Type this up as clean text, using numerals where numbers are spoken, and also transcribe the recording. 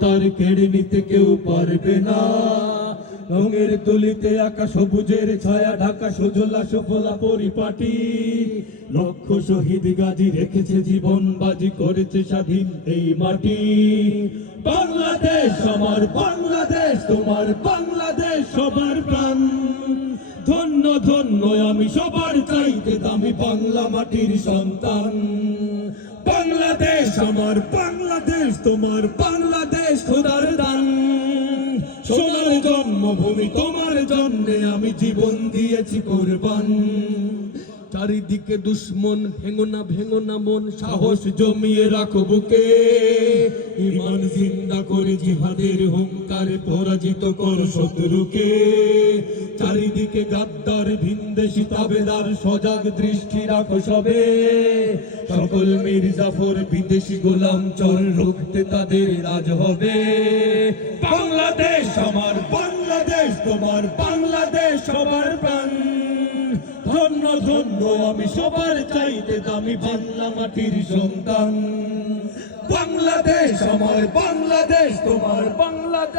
তার কেড়ে নিতে কেউ পারবে না। রঙের তুলিতে আঁকা সবুজের ছায়া ঢাকা সুজলা সুফলা পরিপাটি। লক্ষ শহীদ গাজী রেখেছে জীবন বাজি, করেছে স্বাধীন এই মাটি। বাংলাদেশ আমার বাংলাদেশ, তোমার বাংলাদেশ সবার প্রাণ। ধন্য ধন্য আমি সবার চাইতে দামি বাংলা মাটির সন্তান। বাংলাদেশ আমার বাংলাদেশ, তোমার বাংলাদেশ খোদার দান। সোনার জন্মভূমি, তোমার জন্যে আমি জীবন দিয়েছি কুরবান। চারিদিকে দুশ্মন, ভেঙো না মন, সাহস জমিয়ে রাখো বুকে। ঈমান জিন্দা করে জিহাদের হুঙ্কারে পরাজিত করো শত্রুকে। চারিদিকে গাদ্দার ভিনদেশি তাবেদার, সজাগ দৃষ্টি রাখো সবে। সকল মীর জাফর বিদেশি গোলাম চল, রুখতে তাদের রাজ হবে। বাংলাদেশ আমার বাংলাদেশ, তোমার বাংলাদেশ সবার প্রাণ। ধন্য ধন্য আমি সবার চাইতে দামি বাংলা মাটির সন্তান। বাংলাদেশ আমার বাংলাদেশ, তোমার বাংলাদেশ।